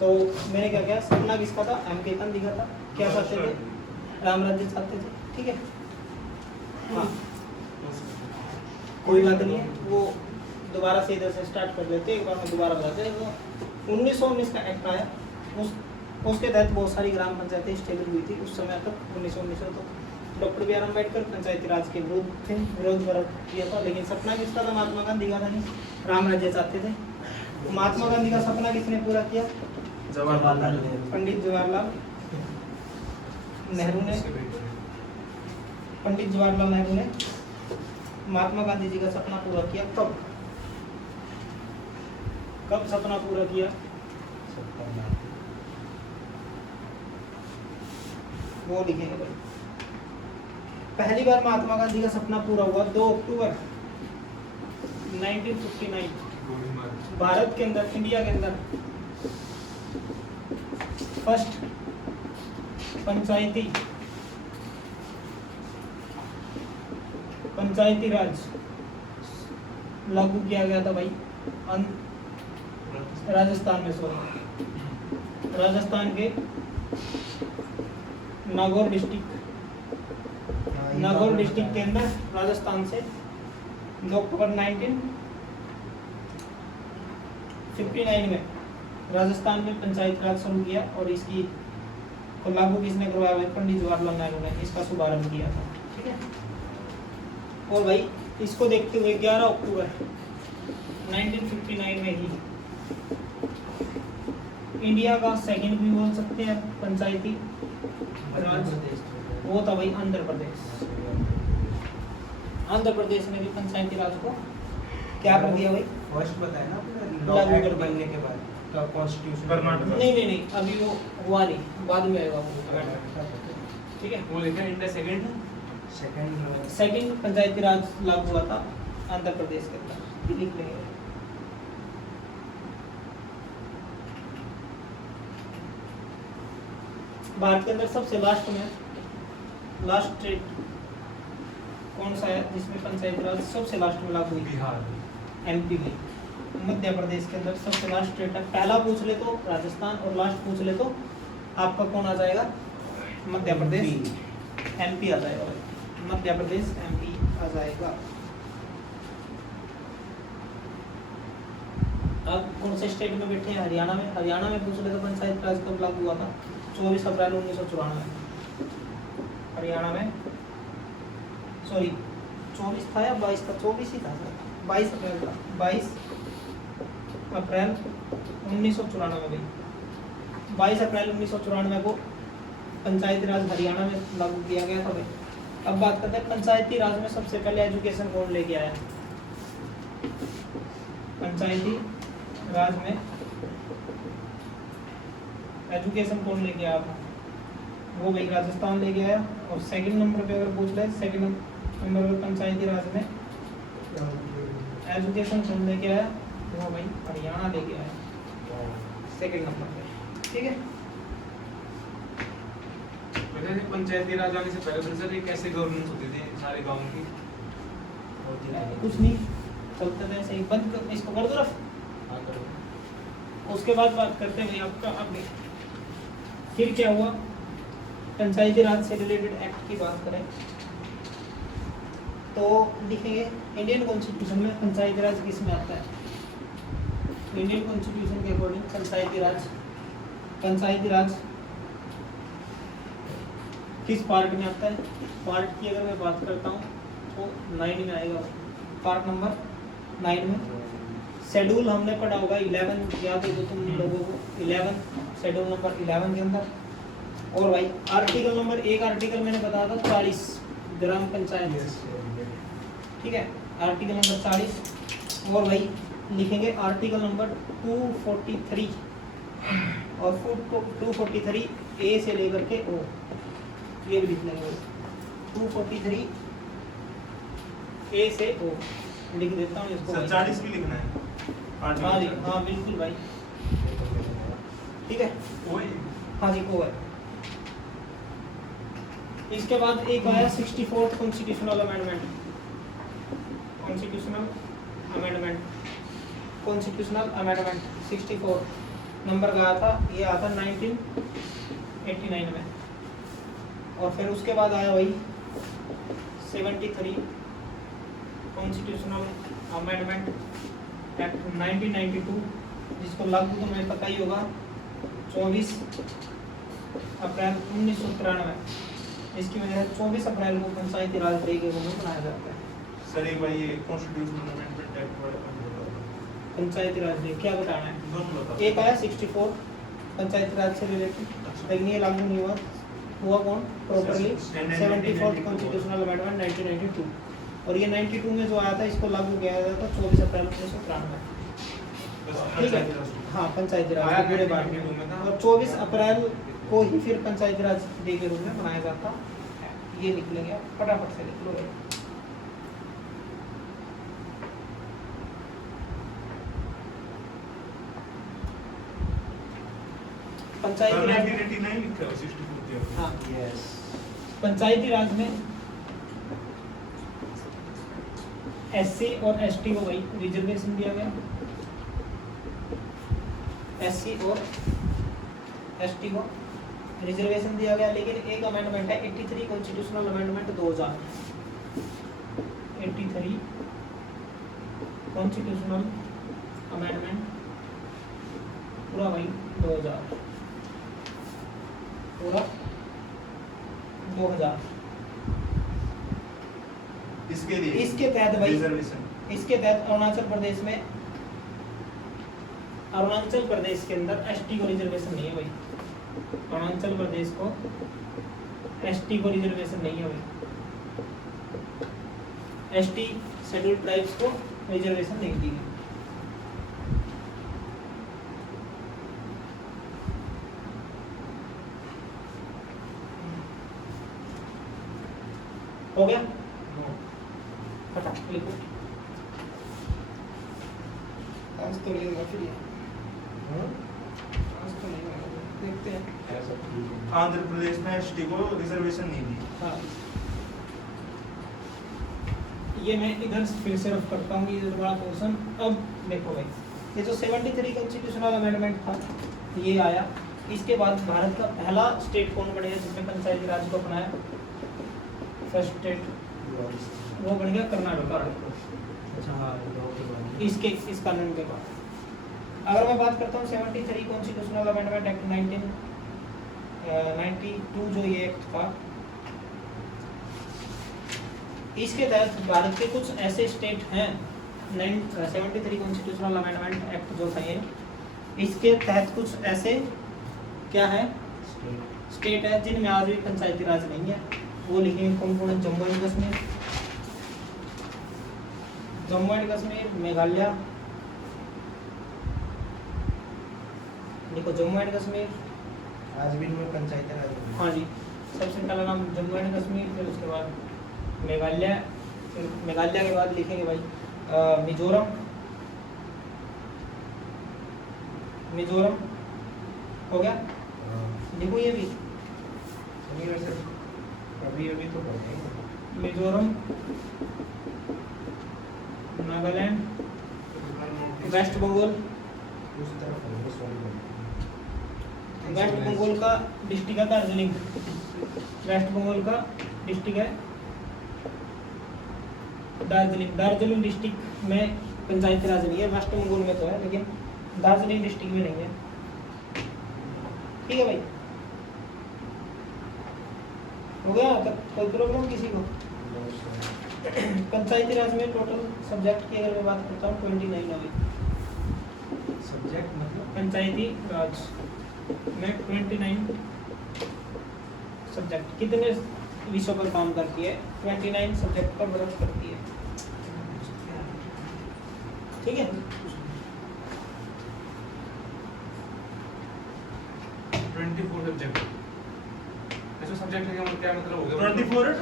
तो मैंने क्या किया, सपना किसका था, एमपी का दिखा था, क्या चाहते थे, राम राज्य चाहते थे, ठीक है। हाँ कोई बात नहीं है, वो दोबारा से इधर से स्टार्ट कर लेते हैं, एक बार में दोबारा बताते हैं। वो 1919 का एक्ट आया, उसके तहत बहुत सारी ग्राम पंचायतें स्टेबल हुई थी उस समय तक। 1919 तक डॉक्टर बी आर अम्बेडकर पंचायती राज के विरोध थे, विरोध किया था, लेकिन सपना किसका था, महात्मा गांधी का था, नहीं राम राज्य चाहते थे। महात्मा गांधी का सपना किसने पूरा किया, जवाहरलाल नेहरू, पंडित जवाहरलाल नेहरू ने, पंडित जवाहरलाल नेहरू ने महात्मा गांधी जी का सपना पूरा किया। कब कब सपना पूरा किया, वो लिखेंगे भाई। पहली बार महात्मा गांधी का सपना पूरा हुआ 2 अक्टूबर 1959 भारत के अंदर, इंडिया के अंदर फर्स्ट पंचायती राज लागू किया गया था भाई राजस्थान में, सॉरी राजस्थान के नागौर डिस्ट्रिक्ट के अंदर, राजस्थान से 2 अक्टूबर 1959 में राजस्थान में पंचायत राज शुरू किया, और इसकी को लागू किसने करवाया भाई, पंडित जवाहरलाल नेहरू ने इसका शुभारंभ किया था, ठीक है। और भाई इसको देखते हुए 11 अक्टूबर 1959 में ही इंडिया का सेकंड भी बोल सकते हैं पंचायती राज, वो था भाई आंध्र प्रदेश। आंध्र प्रदेश ने भी पंचायती राज को क्या कर दिया भाई, फर्स्ट बताया ना लागू लॉ कर एक्ट दिया। बनने के बाद कॉन्स्टिट्यूशन कर्नाटक नहीं अभी वो हुआ नहीं, बाद में आएगा वो, ठीक है। वो लिखा है इंडिया सेकंड सेकंड पंचायती राज लागू हुआ था आंध्र प्रदेश के अंदर, लिख लेंगे। भारत के अंदर सबसे लास्ट स्टेट कौन सा है जिसमें पंचायती राज सबसे लास्ट में लागू हुई, बिहार, एमपी में। मध्य प्रदेश के अंदर सबसे लास्ट स्टेट है, पहला पूछ ले तो राजस्थान और लास्ट पूछ ले तो आपका कौन आ जाएगा, मध्य प्रदेश, एमपी आ जाएगा भाई, मध्य प्रदेश एमपी आ जाएगा। अब कौन से स्टेट में बैठे हैं, हरियाणा में। हरियाणा में पूछ ले तो पंचायत राज कब लागू हुआ था, 24 अप्रैल 1994। हरियाणा में सॉरी 24 था या 22 था, 24 ही था सर, 22 अप्रैल था, 22 अप्रैल 1994 में, 22 अप्रैल 1994 को पंचायती राज हरियाणा में लागू किया गया था भाई। अब बात करते हैं पंचायती राज में सबसे पहले एजुकेशन कौन लेके आया, पंचायती राज में एजुकेशन कौन लेके आया था, वो भाई राजस्थान लेके आया। और सेकंड नंबर पे अगर पूछ ले, सेकंड नंबर पे पंचायती राज में एजुकेशन कौन लेके आया, वो भाई हरियाणा लेके आया सेकंड नंबर पे, ठीक है। पहले पंचायती राज आने से पहले सर ये कैसे गवर्नेंस होती थी सारे गांव की, कुछ नहीं चलते थे ऐसे ही, बंद कर, इसको कर दो रफ। उसके बाद बात करते हैं भाई आपका अपने, फिर क्या हुआ, पंचायती राज से रिलेटेड एक्ट की बात करें तो लिखेंगे इंडियन कॉन्स्टिट्यूशन में पंचायती राज किस में आता है। इंडियन कॉन्स्टिट्यूशन के अकॉर्डिंग पंचायती राज किस पार्ट में आता है। पार्ट की अगर मैं बात करता हूँ तो 9 में आएगा, पार्ट नंबर 9 में। शेड्यूल हमने पढ़ा होगा 11, याद है तो तुम लोगों को 11, शेड्यूल नंबर 11 के अंदर। और भाई आर्टिकल नंबर 1, आर्टिकल मैंने बताया था 40 ग्राम पंचायत, ठीक है, आर्टिकल नंबर 40। और भाई लिखेंगे आर्टिकल नंबर 243 और 243 ए से लेकर के ओ, ये भी लिख लेंगे 243 ए से ओ, लिख देता हूँ इसको। 40 भी लिखना है, हाँ जी, हाँ बिल्कुल भाई, ठीक है, वही हाँ जी वो है। इसके बाद एक आया 64th constitutional amendment, constitutional amendment 64। Number का आया था, ये आया था 1989 में। और फिर उसके बाद आया वही 73 कॉन्स्टिट्यूशनल अमेंडमेंट एक्ट 1992, जिसको लागू तो हमें पता ही होगा 24 अप्रैल 1993। इसकी वजह से 24 अप्रैल को पंचायती राज डे के रूप में मनाया जाता है। सर एक भाई ये कॉन्स्टिट्यूशनल अमेंडमेंट एक्ट वाला पंचायती राज डे क्या बताना है? दोनों बताओ। एक आया 64 पंचायती राज से रिलेटेड, लेकिन ये लागू नहीं हुआ कौन प्रॉपरली? 74 constitutional amendment 1992। और ये 92 में जो आया था, इसको लागू किया गया था 24 अप्रैल 1993। ठीक है, हाँ पंचायती राज आया के पूरे बारे 92 में में। था। और 24 अप्रैल को ही फिर पंचायती राज डे के रूप में मनाया जाता है। ये निकलेंगे आप फटाफट से लिख लो भाई। पंचायती राज 1989 लिखा है 64 दिया हुआ है। हाँ, यस पंचायती राज में एससी और एसटी को भाई रिजर्वेशन दिया गया। एससी और एसटी को रिजर्वेशन दिया गया, लेकिन एक अमेंडमेंट है 83 कॉन्स्टिट्यूशनल अमेंडमेंट 2000। 83 कॉन्स्टिट्यूशनल अमेंडमेंट पूरा भाई 2000, पूरा 2000। इसके लिए इसके तहत भाई, रिजर्वेशन इसके तहत अरुणाचल प्रदेश के अंदर एसटी को रिजर्वेशन नहीं है भाई। अरुणाचल प्रदेश को एसटी को रिजर्वेशन नहीं है भाई। एसटी शेड्यूल्ड ट्राइब्स को रिजर्वेशन नहीं दी गई। हो गया, फटाफट लिखो। आज तो लेगा फिर ये। आज तो नहीं होगा, देखते हैं। आंध्र प्रदेश में एसटी को रिजर्वेशन नहीं दी। हाँ, ये मैं इधर फिर से रफ करता हूँ, ये जो बड़ा पोर्शन। अब देखो भाई, ये जो 73 कॉन्स्टिट्यूशनल अमेंडमेंट था, ये आया। इसके बाद भारत का पहला स्टेट कौन बनेगा जिसने पंचायती राज को अपनाया? फर्स्ट स्टेट वो बन गया कर्नाटक। अच्छा हाँ इसके इस कानून के बाद अगर मैं बात करता हूँ 73 कॉन्स्टिट्यूशनल अमेंडमेंट एक्ट 1992 जो ये एक्ट था, इसके तहत भारत के कुछ ऐसे स्टेट हैं। 73 कॉन्स्टिट्यूशनल अमेंडमेंट एक्ट जो था ये, इसके तहत कुछ ऐसे क्या है स्टेट है जिनमें आज भी पंचायती राज नहीं है। वो लिखेंगे कौन कौन है? जम्मू एंड कश्मीर, मेघालय। देखो जम्मू एंड कश्मीर, आज भी इनमें पंचायती राज नहीं है। हाँ जी, सबसे पहला नाम जम्मू एंड कश्मीर, फिर उसके बाद मेघालय, फिर मेघालय के बाद लिखेंगे भाई मिजोरम। हो गया, हाँ। देखो ये भी चलिए वैसे अभी तो पढ़ेंगे। मिजोरम, नागालैंड, वेस्ट बंगाल। उस तरफ होंगे सॉरी वेस्ट बंगाल का डिस्ट्रिक्ट है दार्जिलिंग। वेस्ट बंगाल का डिस्ट्रिक्ट है दार्जिलिंग डिस्ट्रिक्ट में पंचायती राज नहीं है। वेस्ट बंगाल में तो है, लेकिन दार्जिलिंग डिस्ट्रिक्ट में नहीं है। ठीक है भाई, हो गया? कोई प्रॉब्लम किसी को? पंचायती राज में टोटल सब्जेक्ट की अगर मैं बात करता हूँ 29 है भाई। सब्जेक्ट मतलब पंचायती राज में 29 सब्जेक्ट कितने विषयों पर काम करती है? 29 सब्जेक्ट पर वर्क करती है। ठीक है, 24 सब्जेक्ट। ऐसा सब्जेक्ट का क्या मतलब हो गया? 24